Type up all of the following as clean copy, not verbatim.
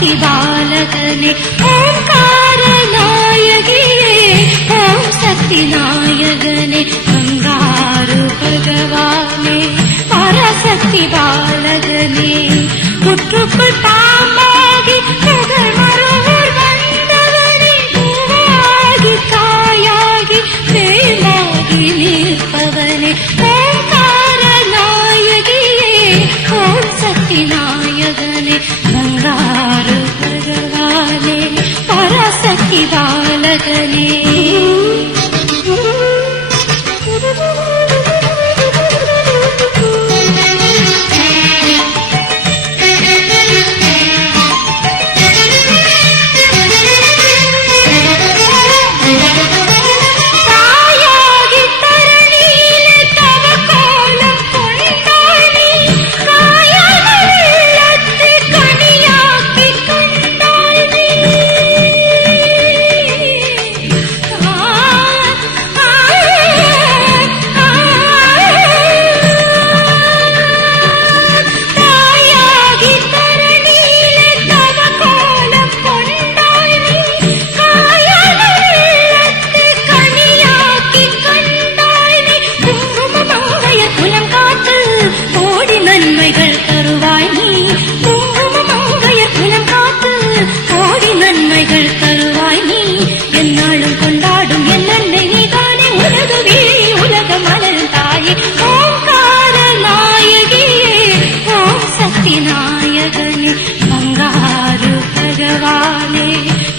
பராசக்தி பாலகனே ஓம்கார நாயகியே ஓம் சக்தி நாயகனே பங்காரு பகவானே பராசக்தி பாலகனே புற்றுக்குள் பாம்பாகி மறுவர் வந்தவனே பூவாகி காயாகி தேனாகி நிற்பவனே ஓம்கார நாயகியே ஓம் சக்தி நாயகனே பங்காரு பகவானே பராசக்தி பாலகனே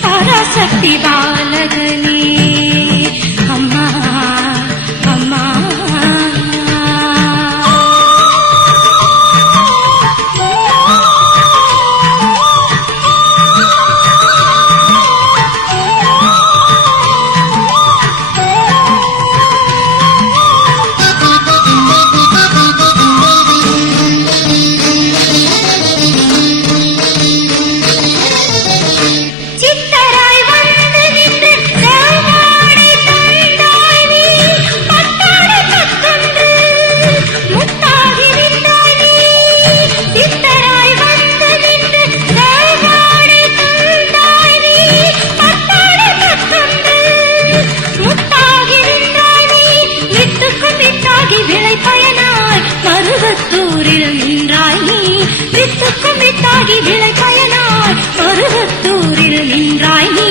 பராசக்தி பாலகனே அம்மா அம்மா விளை பயனாய் மருவத்தூரில் நின்றாய் நீ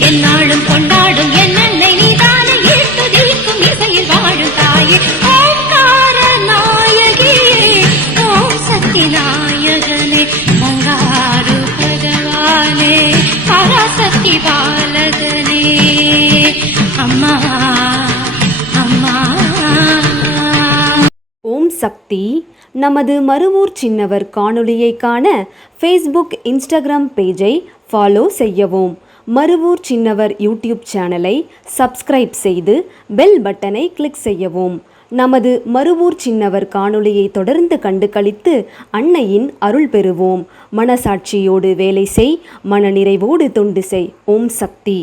என்னாலும் கொண்டாடும் என்னை நீதானே ஏற்றுதிக்கும் இசையில் வாழும் தாயே ஓம்கார நாயகியே ஓம் சக்தி நாயகனே பங்காரு பகவானே பராசக்தி பாலகனே அம்மா அம்மா. ஓம் சக்தி நமது மருவூர் சின்னவர் காணொளியை காண ஃபேஸ்புக் இன்ஸ்டாகிராம் பேஜை ஃபாலோ செய்யவும். மருவூர் சின்னவர் யூடியூப் சேனலை சப்ஸ்கிரைப் செய்து பெல் பட்டனை கிளிக் செய்யவும். நமது மருவூர் சின்னவர் காணொளியை தொடர்ந்து கண்டு களித்து அன்னையின் அருள் பெறுவோம். மனசாட்சியோடு வேலை செய், மனநிறைவோடு தொண்டு செய். ஓம் சக்தி.